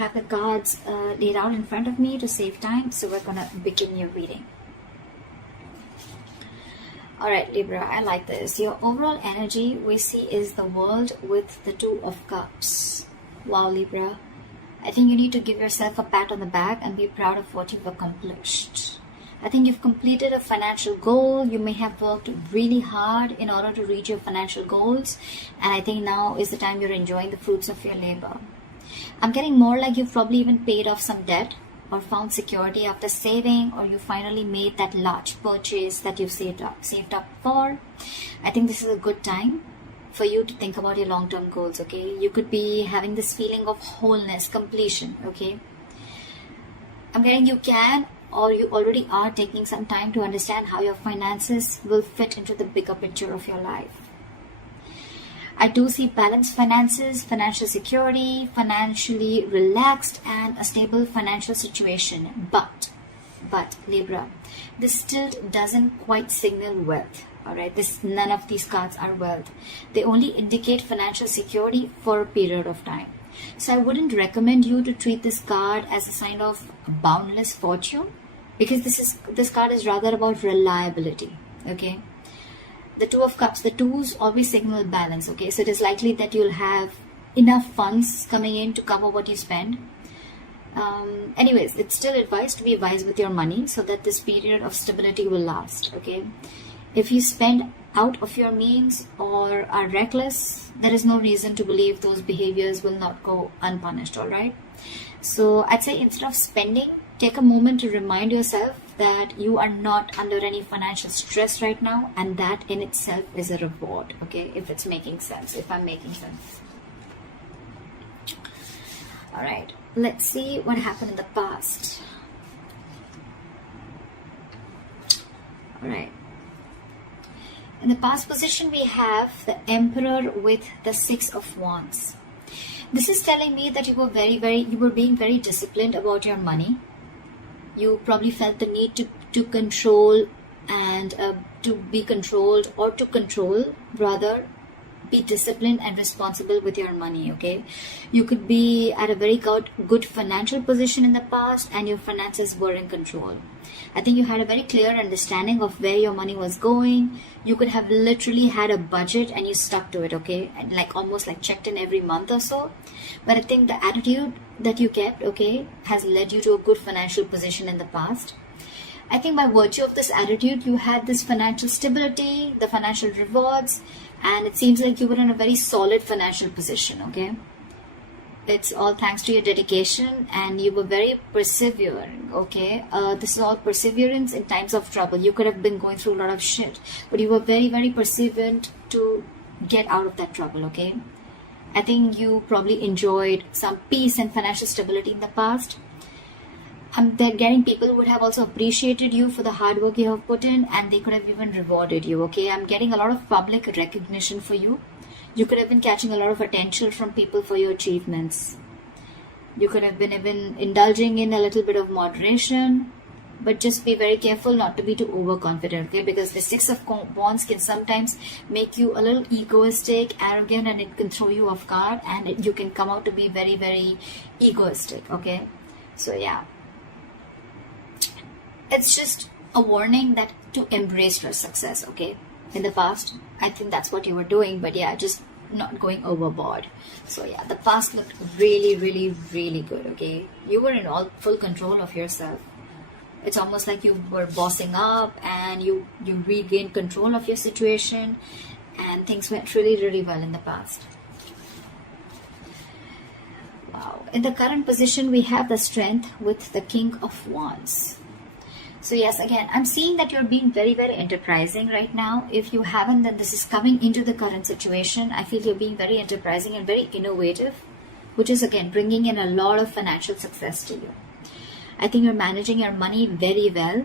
have the cards laid out in front of me to save time, so we're gonna begin your reading. Alright, Libra, I like this. Your overall energy we see is the world with the Two of Cups. Wow, Libra. I think you need to give yourself a pat on the back and be proud of what you've accomplished. I think you've completed a financial goal. You may have worked really hard in order to reach your financial goals. And I think now is the time you're enjoying the fruits of your labor. I'm getting more like you've probably even paid off some debt or found security after saving, or you finally made that large purchase that you've saved up for. I think this is a good time for you to think about your long-term goals, okay? You could be having this feeling of wholeness, completion, okay? I'm getting you can, or you already are taking some time to understand how your finances will fit into the bigger picture of your life. I do see balanced finances, financial security, financially relaxed, and a stable financial situation. But Libra, this still doesn't quite signal wealth. Alright, none of these cards are wealth. They only indicate financial security for a period of time. So I wouldn't recommend you to treat this card as a sign of boundless fortune, because this card is rather about reliability. Okay. The Two of Cups, the twos always signal balance, okay? So it is likely that you'll have enough funds coming in to cover what you spend. Anyways, it's still advised to be wise with your money so that this period of stability will last, okay? If you spend out of your means or are reckless, there is no reason to believe those behaviors will not go unpunished, all right? So I'd say instead of spending, take a moment to remind yourself that you are not under any financial stress right now, and that in itself is a reward, okay? If it's making sense, if I'm making sense. All right, let's see what happened in the past. All right. In the past position, we have the Emperor with the Six of Wands. This is telling me that you were being very disciplined about your money. You probably felt the need to control and to be controlled, or to control rather, be disciplined and responsible with your money, okay? You could be at a very good financial position in the past and your finances were in control. I think you had a very clear understanding of where your money was going. You could have literally had a budget and you stuck to it, okay? And almost checked in every month or so. But I think the attitude that you kept, okay, has led you to a good financial position in the past. I think by virtue of this attitude, you had this financial stability, the financial rewards, and it seems like you were in a very solid financial position, okay? It's all thanks to your dedication, and you were very persevering, okay? This is all perseverance in times of trouble. You could have been going through a lot of shit, but you were very, very perseverant to get out of that trouble, okay? I think you probably enjoyed some peace and financial stability in the past. They're getting people who would have also appreciated you for the hard work you have put in, and they could have even rewarded you, okay? I'm getting a lot of public recognition for you. You could have been catching a lot of attention from people for your achievements. You could have been even indulging in a little bit of moderation, but just be very careful not to be too overconfident, okay? Because the Six of Wands can sometimes make you a little egoistic, arrogant, and it can throw you off guard, and you can come out to be very, very egoistic, okay? So yeah. It's just a warning that to embrace your success, okay? In the past, I think that's what you were doing, but yeah, just not going overboard. So yeah, the past looked really, really, really good, okay? You were in full control of yourself. It's almost like you were bossing up and you regained control of your situation, and things went really, really well in the past. Wow. In the current position, we have the Strength with the King of Wands. So yes, again, I'm seeing that you're being very, very enterprising right now. If you haven't, then this is coming into the current situation. I feel you're being very enterprising and very innovative, which is again bringing in a lot of financial success to you. I think you're managing your money very well.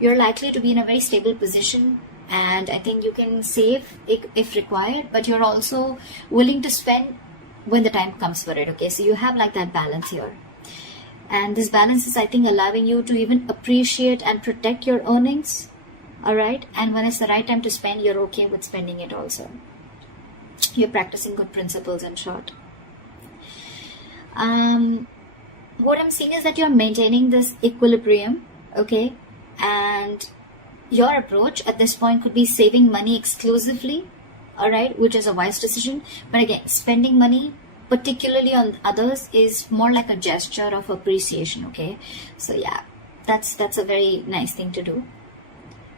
You're likely to be in a very stable position, and I think you can save if required, but you're also willing to spend when the time comes for it, okay? So you have that balance here. And this balance is, I think, allowing you to even appreciate and protect your earnings, all right? And when it's the right time to spend, you're okay with spending it also. You're practicing good principles, in short. what I'm seeing is that you're maintaining this equilibrium, okay? And your approach at this point could be saving money exclusively, all right, which is a wise decision. But again, spending money, particularly on others, is more like a gesture of appreciation, okay? So yeah, that's a very nice thing to do.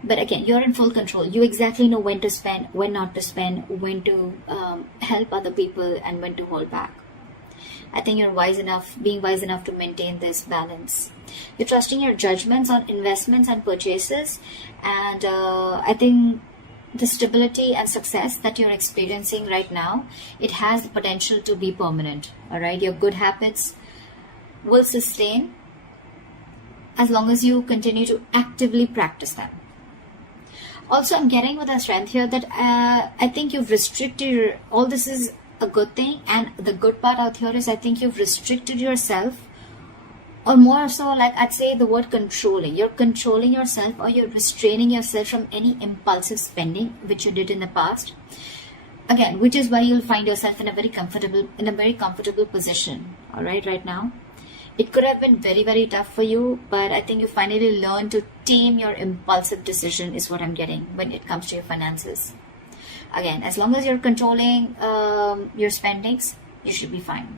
But again, you're in full control. You exactly know when to spend, when not to spend, when to help other people, and when to hold back. I think you're being wise enough to maintain this balance. You're trusting your judgments on investments and purchases. And I think the stability and success that you're experiencing right now, it has the potential to be permanent. All right. Your good habits will sustain as long as you continue to actively practice them. Also, I'm getting with a strength here that I think you've restricted all this is a good thing, and the good part out here is I think you've restricted yourself, or more so, like I'd say the word controlling. You're controlling yourself, or you're restraining yourself from any impulsive spending which you did in the past. Again, which is why you'll find yourself in a very comfortable position. All right now. It could have been very, very tough for you, but I think you finally learned to tame your impulsive decision is what I'm getting when it comes to your finances. Again, as long as you're controlling your spendings, you should be fine.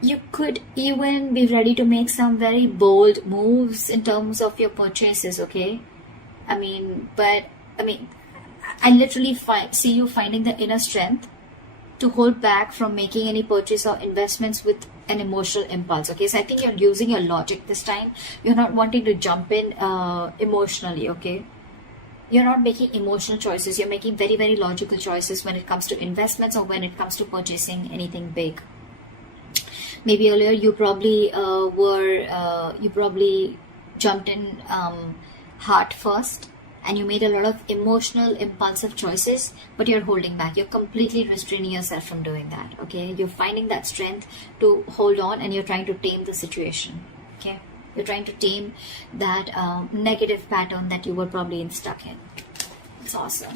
You could even be ready to make some very bold moves in terms of your purchases, okay? I literally see you finding the inner strength to hold back from making any purchase or investments with an emotional impulse, okay? So I think you're using your logic this time. You're not wanting to jump in emotionally, okay? You're not making emotional choices. You're making very, very logical choices when it comes to investments or when it comes to purchasing anything big. Maybe earlier you probably jumped in heart first, and you made a lot of emotional, impulsive choices, but you're holding back. You're completely restraining yourself from doing that, okay? You're finding that strength to hold on, and you're trying to tame the situation, okay? You're trying to tame that negative pattern that you were probably stuck in. It's awesome.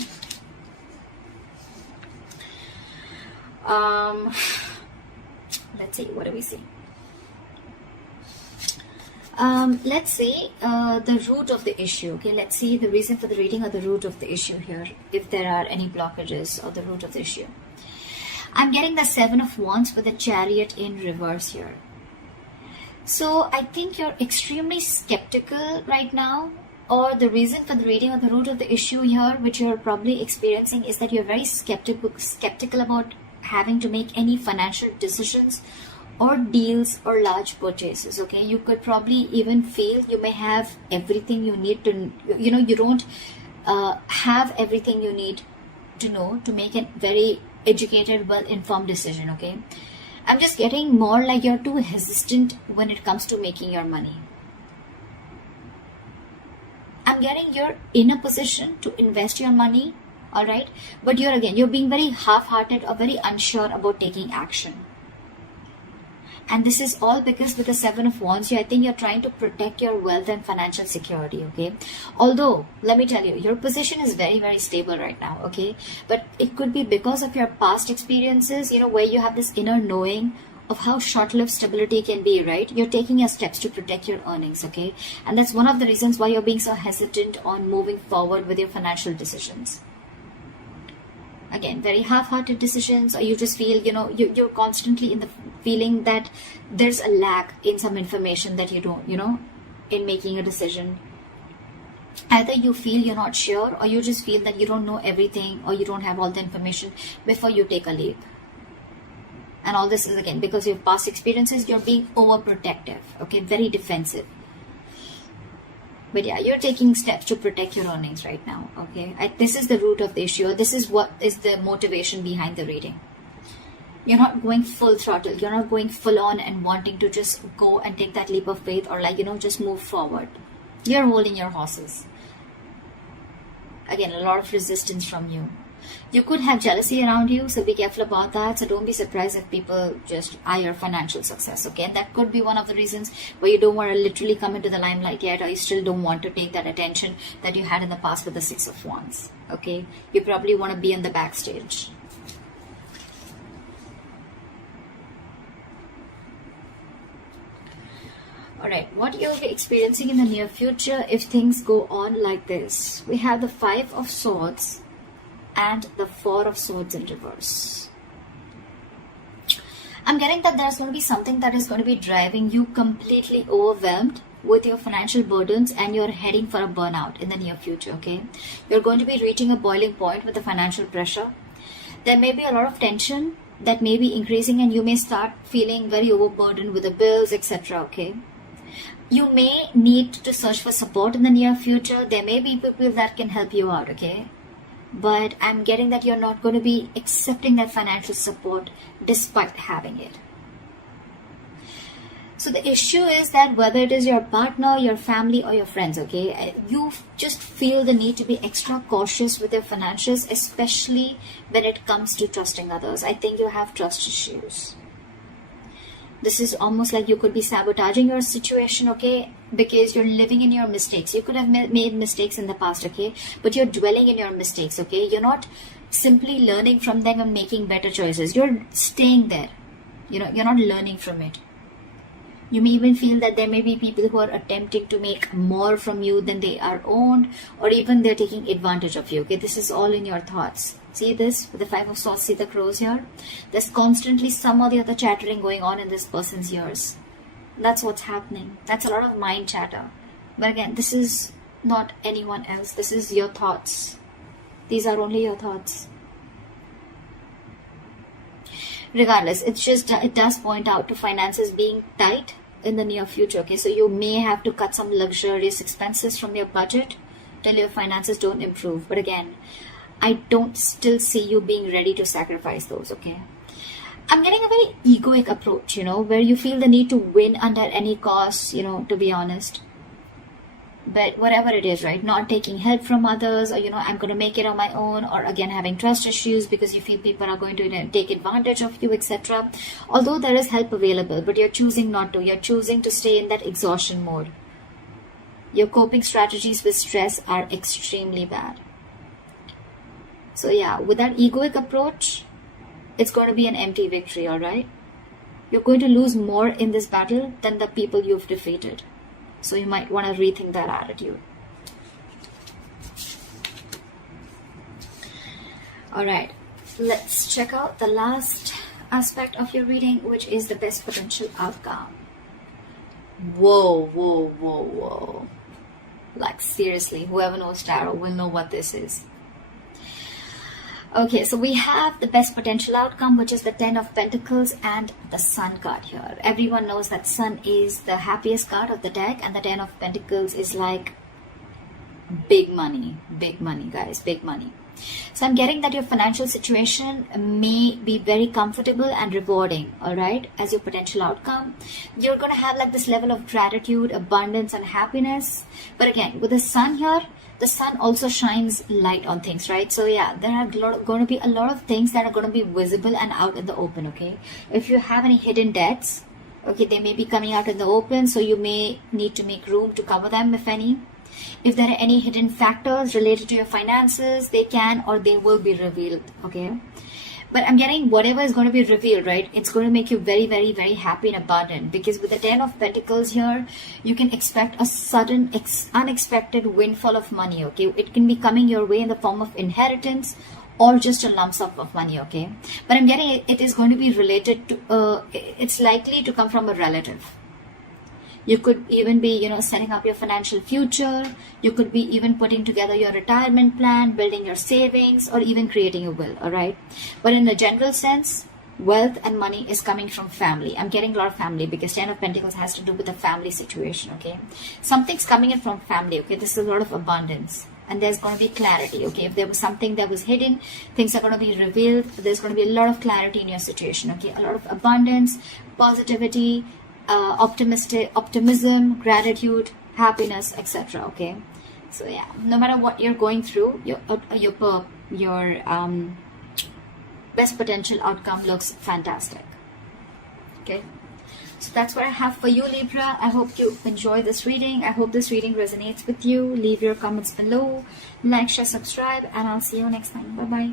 Let's see, what do we see? Let's see the root of the issue. Okay, let's see the reason for the reading or the root of the issue here, if there are any blockages or the root of the issue. I'm getting the 7 of Wands with the Chariot in reverse here. So I think you're extremely skeptical right now, or the reason for the reading or the root of the issue here, which you're probably experiencing, is that you're very skeptical about having to make any financial decisions or deals or large purchases, okay? You could probably even feel you may have everything you need to, you don't have everything you need to know to make a very educated, well-informed decision, okay? I'm just getting more like you're too hesitant when it comes to making your money. I'm getting you're in a position to invest your money, all right? But you're being very half-hearted or very unsure about taking action. And this is all because with the 7 of Wands here, I think you're trying to protect your wealth and financial security, okay? Although, let me tell you, your position is very, very stable right now, okay? But it could be because of your past experiences, where you have this inner knowing of how short-lived stability can be, right? You're taking your steps to protect your earnings, okay? And that's one of the reasons why you're being so hesitant on moving forward with your financial decisions. Again, very half-hearted decisions, or you just feel, you're constantly in the feeling that there's a lack in some information that you don't, in making a decision. Either you feel you're not sure, or you just feel that you don't know everything, or you don't have all the information before you take a leap. And all this is, again, because of your past experiences, you're being overprotective, okay, very defensive. But yeah, you're taking steps to protect your earnings right now, okay? This is the root of the issue. This is what is the motivation behind the reading. You're not going full throttle. You're not going full on and wanting to just go and take that leap of faith, or just move forward. You're holding your horses. Again, a lot of resistance from you. You could have jealousy around you, so be careful about that. So don't be surprised if people just eye your financial success, okay? And that could be one of the reasons why you don't want to literally come into the limelight yet, or you still don't want to take that attention that you had in the past with the 6 of Wands, okay? You probably want to be in the backstage. Alright, what you'll be experiencing in the near future if things go on like this. We have the 5 of Swords and the 4 of Swords in reverse. I'm getting that there's going to be something that is going to be driving you completely overwhelmed with your financial burdens, and you're heading for a burnout in the near future, okay? You're going to be reaching a boiling point with the financial pressure. There may be a lot of tension that may be increasing, and you may start feeling very overburdened with the bills, etc., okay? You may need to search for support in the near future. There may be people that can help you out, okay? But I'm getting that you're not going to be accepting that financial support despite having it. So the issue is that whether it is your partner, your family, or your friends, okay, you just feel the need to be extra cautious with your finances, especially when it comes to trusting others. I think you have trust issues. This is almost like you could be sabotaging your situation, okay, because you're living in your mistakes. You could have made mistakes in the past, okay, but you're dwelling in your mistakes, okay. You're not simply learning from them and making better choices. You're staying there. You know, you're not learning from it. You may even feel that there may be people who are attempting to make more from you than they are owned, or even they're taking advantage of you. Okay, this is all in your thoughts. See this with the 5 of Swords, see the crows here? There's constantly some or the other chattering going on in this person's ears. That's what's happening. That's a lot of mind chatter. But again, this is not anyone else. This is your thoughts. These are only your thoughts. Regardless, it does point out to finances being tight in the near future, okay? So you may have to cut some luxurious expenses from your budget till your finances don't improve. But again, I don't still see you being ready to sacrifice those, okay? I'm getting a very egoic approach, you know, where you feel the need to win under any cost, you know, to be honest. But whatever it is, right, not taking help from others, or, you know, I'm going to make it on my own, or again having trust issues because you feel people are going to, you know, take advantage of you, etc. Although there is help available, but you're choosing not to. You're choosing to stay in that exhaustion mode. Your coping strategies with stress are extremely bad. So yeah, with that egoic approach, it's going to be an empty victory, alright? You're going to lose more in this battle than the people you've defeated. So you might want to rethink that attitude. Alright, let's check out the last aspect of your reading, which is the best potential outcome. Whoa, whoa, whoa, whoa. Like seriously, whoever knows tarot will know what this is. Okay, so we have the best potential outcome, which is the 10 of Pentacles and the Sun card here. Everyone knows that Sun is the happiest card of the deck, and the 10 of Pentacles is like big money, guys, big money. So I'm getting that your financial situation may be very comfortable and rewarding, all right, as your potential outcome. You're going to have like this level of gratitude, abundance, and happiness. But again, with the Sun here, the Sun also shines light on things, right? So yeah, there are going to be a lot of things that are going to be visible and out in the open, okay? If you have any hidden debts, okay, they may be coming out in the open, so you may need to make room to cover them, if any. If there are any hidden factors related to your finances, they can or they will be revealed, okay? But I'm getting whatever is going to be revealed, right? It's going to make you very, very, very happy and abundant, because with the 10 of Pentacles here, you can expect a sudden, unexpected windfall of money, okay? It can be coming your way in the form of inheritance or just a lump sum of money, okay? But I'm getting it is going to be related to, it's likely to come from a relative. You could even be, you know, setting up your financial future. You could be even putting together your retirement plan, building your savings, or even creating a will, all right? But in a general sense, wealth and money is coming from family. I'm getting a lot of family because 10 of Pentacles has to do with the family situation, okay? Something's coming in from family, okay? This is a lot of abundance. And there's going to be clarity, okay? If there was something that was hidden, things are going to be revealed. There's going to be a lot of clarity in your situation, okay? A lot of abundance, positivity, optimism, gratitude, happiness, etc. Okay, so yeah, no matter what you're going through, your best potential outcome looks fantastic. Okay, so that's what I have for you, Libra. I hope you enjoy this reading. I hope this reading resonates with you. Leave your comments below, like, share, subscribe, and I'll see you next time. Bye bye.